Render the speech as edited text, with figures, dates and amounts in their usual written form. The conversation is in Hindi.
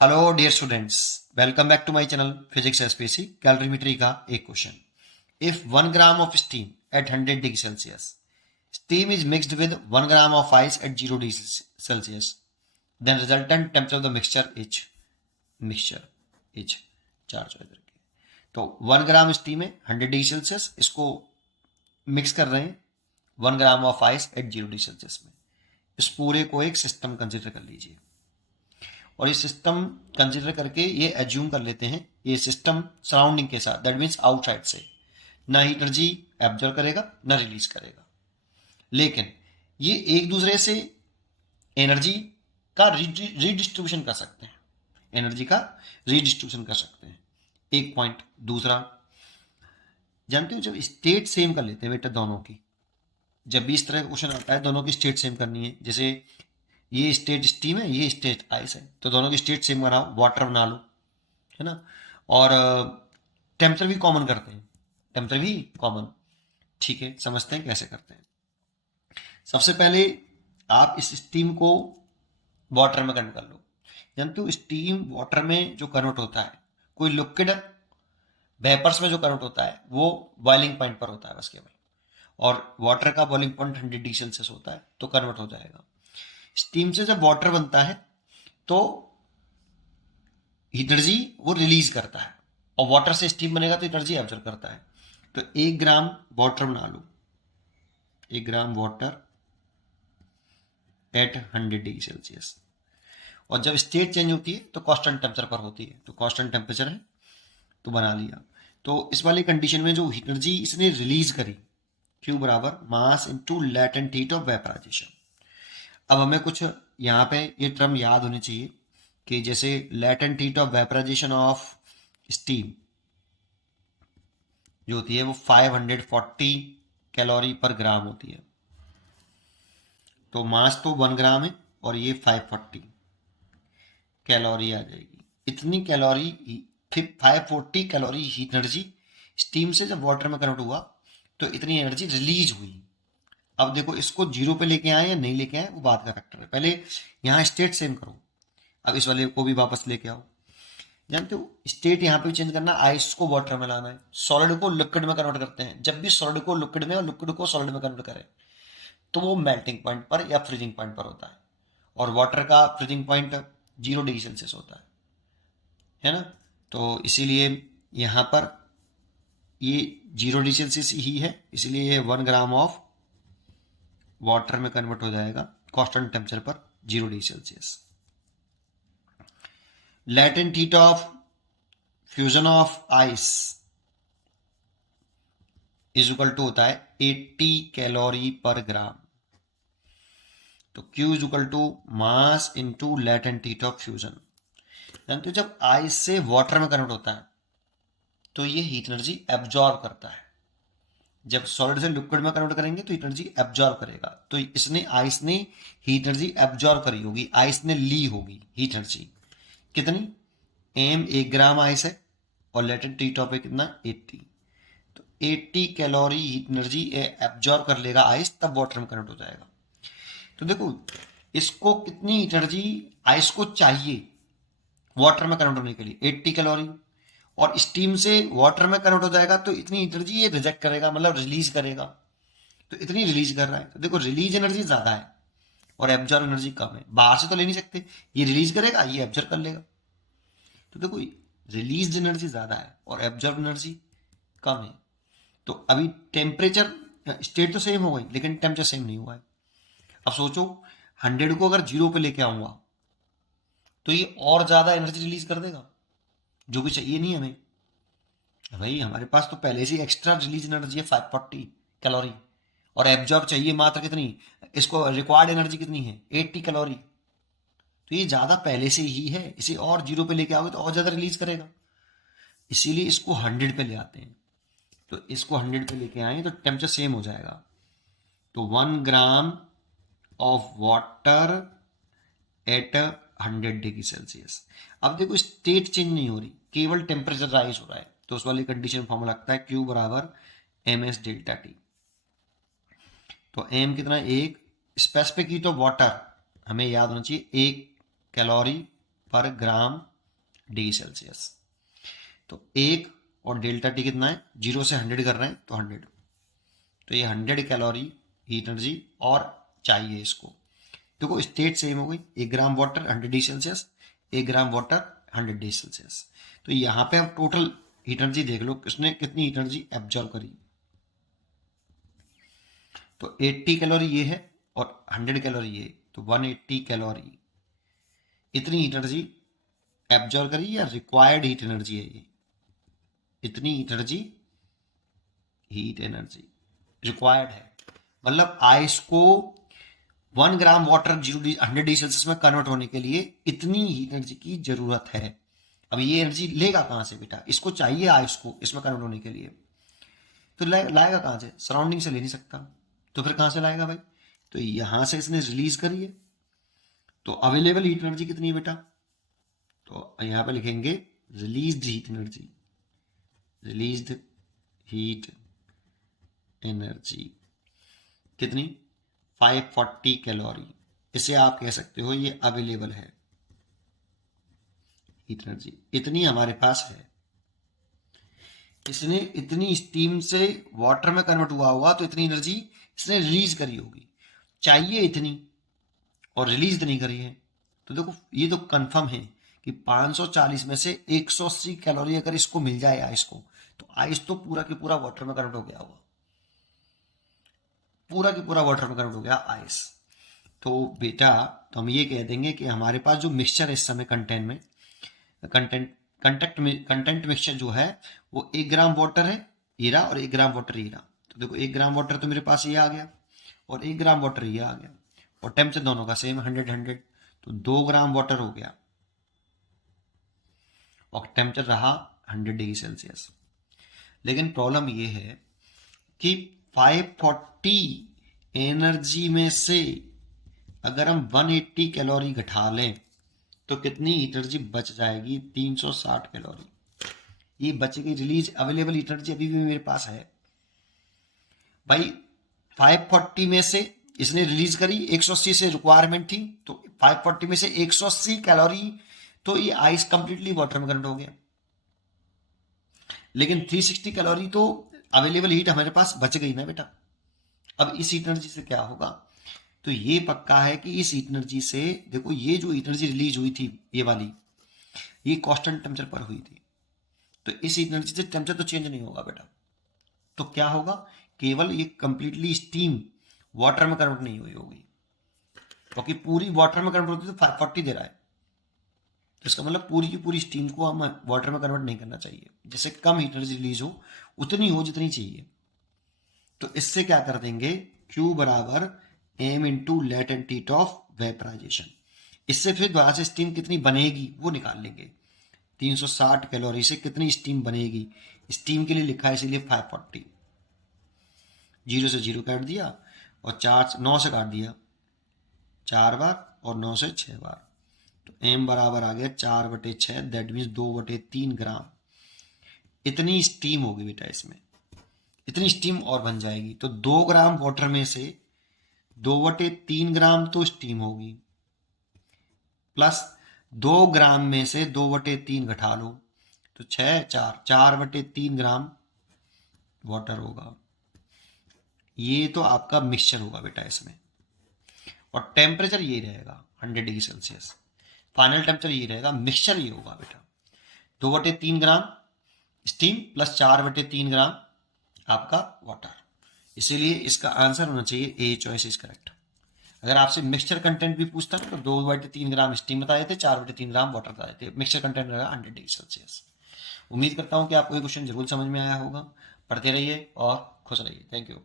Hello dear students, welcome back to my channel physics SPC calorimetry का एक question. If 1 gram of steam at 100 degree Celsius, steam is mixed with 1 gram of ice at 0 degree Celsius, then resultant temperature of the mixture is charge करके। तो 1 ग्राम स्टीम है 100 डिग्री सेल्सियस, इसको मिक्स कर रहे हैं 1 gram of ice at 0 degree Celsius में। इस पूरे को एक सिस्टम कंसिडर कर लीजिए और ये सिस्टम कंसिडर करके ये एज्यूम कर लेते हैं ये सिस्टम सराउंडिंग के साथ, दैट मीन्स आउटसाइड से ना हीट एनर्जी एब्जॉर्व करेगा ना रिलीज करेगा, लेकिन ये एक दूसरे से एनर्जी का रीडिस्ट्रीब्यूशन कर सकते हैं। एनर्जी का रीडिस्ट्रीब्यूशन कर सकते हैं, एक पॉइंट। दूसरा, जानते हो जब स्टेट सेम कर लेते हैं बेटा दोनों की, जब भी इस तरह का क्वेश्चन आता है दोनों की स्टेट सेम करनी है, जैसे ये स्टेट स्टीम है ये स्टेट आइस है, तो दोनों की स्टेट सेम बनाओ, वाटर बना लो, है ना। और टेम्परेचर भी कॉमन करते हैं, टेम्परेचर भी कॉमन। ठीक है, समझते हैं कैसे करते हैं। सबसे पहले आप इस स्टीम को वाटर में कन्वर्ट कर लो। जानते हो स्टीम वाटर में जो कन्वर्ट होता है, कोई लिक्विड वेपर्स में जो कन्वर्ट होता है वो बॉइलिंग पॉइंट पर होता है बस केवल, और वाटर का बॉइलिंग पॉइंट 100 डिग्री सेल्सियस होता है, तो कन्वर्ट हो जाएगा। स्टीम से जब वाटर बनता है तो एनर्जी वो रिलीज करता है, और वाटर से स्टीम बनेगा तो एनर्जी एब्जॉर्ब करता है। तो 1 ग्राम वाटर बना लो, 1 gram water at 100 degree Celsius, और जब स्टेट चेंज होती है तो कांस्टेंट टेम्परेचर पर होती है, तो कांस्टेंट टेम्परेचर है तो बना लिया। तो इस वाली कंडीशन में जो एनर्जी इसने रिलीज करी, Q बराबर mass into latent heat of vaporisation. अब हमें कुछ यहाँ पे ये टर्म याद होनी चाहिए कि जैसे latent heat of vaporisation of steam जो होती है वो 540 कैलोरी पर ग्राम होती है। तो मास तो 1 ग्राम है और ये 540 कैलोरी आ जाएगी। इतनी कैलोरी, फिर 540 कैलोरी हीट एनर्जी स्टीम से जब वाटर में कन्वर्ट हुआ तो इतनी एनर्जी रिलीज हुई। अब देखो इसको जीरो पे लेके आए या नहीं लेके आए वो बात का फैक्टर है, पहले यहाँ स्टेट सेम करो। अब इस वाले को भी वापस लेके आओ। जानते हो स्टेट यहाँ पे चेंज करना, आइस को वाटर में लाना है, सॉलिड को लिक्विड में कन्वर्ट करते हैं। जब भी सॉलिड को लिक्विड में और लिक्विड को सॉलिड में कन्वर्ट करें तो वो मेल्टिंग पॉइंट पर या फ्रीजिंग पॉइंट पर होता है, और वाटर का फ्रीजिंग पॉइंट 0 डिग्री सेल्सियस होता है ना। तो इसीलिए यहाँ पर ये 0 डिग्री सेल्सियस ही है, इसीलिए ये 1 ग्राम ऑफ वाटर में कन्वर्ट हो जाएगा कांस्टेंट टेम्परेचर पर 0 degree Celsius. Latent heat of fusion of ice is equal to होता है 80 कैलोरी पर ग्राम। तो Q is equal to mass into latent heat of fusion. जानते हो जब आइस से वाटर में कन्वर्ट होता है तो ये हीट एनर्जी एब्जॉर्ब करता है। जब सॉलिड से लिक्विड में कन्वर्ट करेंगे तो एनर्जी एब्जॉर्ब करेगा, तो इसने आइस ने हीट एनर्जी एब्जॉर्ब करी होगी, आइस ने ली होगी हीट एनर्जी। कितनी? एम 1 ग्राम आइस है और लेटेंट हीट ऑफ है कितना 80, तो 80 कैलोरी हीट एनर्जी एब्जॉर्ब कर लेगा आइस, तब वाटर में कन्वर्ट हो जाएगा। तो देखो इसको कितनी एनर्जी आइस को चाहिए वाटर में कन्वर्ट होने के लिए, 80 कैलोरी, और स्टीम से वाटर में कन्वर्ट हो जाएगा तो इतनी एनर्जी ये रिजेक्ट करेगा, मतलब रिलीज करेगा, तो इतनी रिलीज कर रहा है। तो देखो रिलीज एनर्जी ज्यादा है और एब्जॉर्ब एनर्जी कम है, बाहर से तो ले नहीं सकते, ये रिलीज करेगा ये एब्जॉर्ब कर लेगा। तो देखो रिलीज एनर्जी ज्यादा है और एब्जॉर्ब एनर्जी कम है। तो अभी टेम्परेचर स्टेट तो सेम हो गई लेकिन टेम्परेचर सेम नहीं हुआ है। अब सोचो 100 को अगर 0 पे लेके आऊंगा तो ये और ज्यादा एनर्जी रिलीज कर देगा, जो कि चाहिए नहीं हमें। भाई हमारे पास तो पहले से एक्स्ट्रा रिलीज एनर्जी है 540 कैलोरी, और एब्जॉर्ब चाहिए मात्र कितनी, इसको रिक्वायर्ड एनर्जी कितनी है 80 कैलोरी, तो ये ज़्यादा पहले से ही है, इसे और 0 पे लेके आओगे तो और ज़्यादा रिलीज करेगा, इसीलिए इसको 100 पे ले आते हैं। तो इसको 100 पे लेके आए तो टेम्परेचर सेम हो जाएगा। तो 1 gram of water at 100 degree Celsius. अब देखो स्टेट चेंज नहीं हो रही, केवल टेम्परेचर राइज हो रहा है, तो उस वाली कंडीशन फॉर्मूला लगता है Q बराबर MS डेल्टा T। तो M कितना, एक स्पेसिफिक हीट ऑफ वाटर हमें याद होना चाहिए 1 calorie per gram degree Celsius. तो 1 और डेल्टा टी कितना है, 0 से 100 कर रहे हैं तो 100, तो ये 100 कैलोरी हीट एनर्जी और चाहिए इसको। देखो स्टेट सेम हो गई, 1 gram water 100 degree Celsius, 1 gram water 100 degree Celsius. तो यहाँ पे आप टोटल हीट एनर्जी देख लो, किसने कितनी हीट एनर्जी एब्जॉर्ब करी। तो 80 कैलोरी ये है और 100 कैलोरी ये, तो 180 कैलोरी इतनी हीट एनर्जी एब्जॉर्ब करी या रिक्वायर्ड हीट एनर्जी है ये, इतनी हीट एनर्जी रिक्वायर्ड है। मतलब आइस को 1 ग्राम वाटर 100 डिग्री सेल्सियस में कन्वर्ट होने के लिए इतनी हीट एनर्जी की जरूरत है। अब ये एनर्जी लेगा कहां से बेटा, इसको चाहिए आइस को इसमें कन्वर्ट होने के लिए, तो लाएगा कहां से, सराउंडिंग से ले नहीं सकता, तो फिर कहां से लाएगा भाई, तो यहां से इसने रिलीज करी है। तो अवेलेबल हीट एनर्जी कितनी है बेटा, तो यहां पे लिखेंगे released heat energy, released heat energy कितनी, 540 कैलोरी। इसे आप कह सकते हो ये अवेलेबल है हीट एनर्जी, इतनी हमारे पास है। इसने इतनी स्टीम से वाटर में कन्वर्ट हुआ होगा तो इतनी एनर्जी इसने रिलीज करी होगी, चाहिए इतनी और रिलीज इतनी करी है। तो देखो ये तो कंफर्म है कि 540 में से 180 कैलोरी अगर इसको मिल जाए आइस को, तो आइस तो पूरा की पूरा वाटर में कन्वर्ट हो गया होगा, पूरा की पूरा वाटर में कन्वर्ट हो गया आइस। तो बेटा तो हम ये कह देंगे कि हमारे पास जो मिक्सचर है इस समय कंटेंट मिक्सचर जो है वो 1 ग्राम वाटर है हीरा और 1 ग्राम वाटर हीरा। तो देखो 1 ग्राम वाटर तो मेरे पास ये आ गया और 1 ग्राम वाटर ये आ गया, और टेम्परेचर दोनों का सेम 100, तो 2 ग्राम वाटर हो गया और टेम्परेचर रहा 100 डिग्री सेल्सियस। लेकिन प्रॉब्लम ये है कि 540 एनर्जी में से अगर हम 180 कैलोरी घटा लें तो कितनी हीट एनर्जी बच जाएगी, 360 कैलोरी। ये बच गई, रिलीज अवेलेबल हीट एनर्जी अभी भी मेरे पास है भाई। 540 में से इसने रिलीज करी, 180 से रिक्वायरमेंट थी, तो 540 में से 180 कैलोरी, तो ये आइस कंप्लीटली वाटर में कन्वर्ट हो गया। लेकिन 360 कैलोरी तो अवेलेबल हीट हमारे पास बच गई ना बेटा। अब इस हीट एनर्जी से क्या होगा, तो ये पक्का है कि इस हीट एनर्जी से, देखो ये जो हीट एनर्जी रिलीज हुई थी ये वाली, ये कांस्टेंट टेम्परेचर पर हुई थी, तो इस हीट एनर्जी से टेम्परेचर तो चेंज नहीं होगा बेटा। तो क्या होगा, केवल ये कंप्लीटली स्टीम वाटर में कन्वर्ट नहीं हुई होगी, क्योंकि पूरी वाटर में कन्वर्ट होती तो 540 दे रहा है, तो इसका मतलब पूरी की पूरी स्टीम को हम वाटर में कन्वर्ट नहीं करना चाहिए, जिससे कम हीट एनर्जी रिलीज हो, उतनी हो जितनी चाहिए। तो इससे क्या कर देंगे, Q बराबर m into latent heat of vaporisation. इससे फिर दोबारा से स्टीम कितनी बनेगी वो निकाल लेंगे, 360 कैलोरी से कितनी स्टीम बनेगी, स्टीम के लिए लिखा है इसीलिए 540, 0 से 0 काट दिया और 9 से काट दिया 4 बार और 9 से 6 बार, तो m बराबर आ गया 4/6, दैट मीन्स 2/3 ग्राम। इतनी स्टीम होगी बेटा इसमें, इतनी स्टीम और बन जाएगी। तो 2 ग्राम वाटर में से 2/3 ग्राम तो स्टीम होगी, प्लस 2 ग्राम में से 2/3 घटा लो तो 4/3 ग्राम वाटर होगा। ये तो आपका मिक्सचर होगा बेटा इसमें, और टेम्परेचर ये रहेगा 100 डिग्री सेल्सियस, फाइनल टेम्परेचर ये रहेगा, मिक्सचर ये होगा बेटा 2/3 ग्राम स्टीम प्लस 4/3 ग्राम आपका वाटर। इसीलिए इसका आंसर होना चाहिए ए, चॉइस इज करेक्ट। अगर आपसे मिक्सचर कंटेंट भी पूछता है तो 2/3 ग्राम स्टीम बता देते, 4/3 ग्राम वाटर बता देते, मिक्सचर कंटेंट रहेगा 100 डिग्री सेल्सियस। उम्मीद करता हूँ कि आपको ये क्वेश्चन जरूर समझ में आया होगा। पढ़ते रहिए और खुश रहिए। Thank you.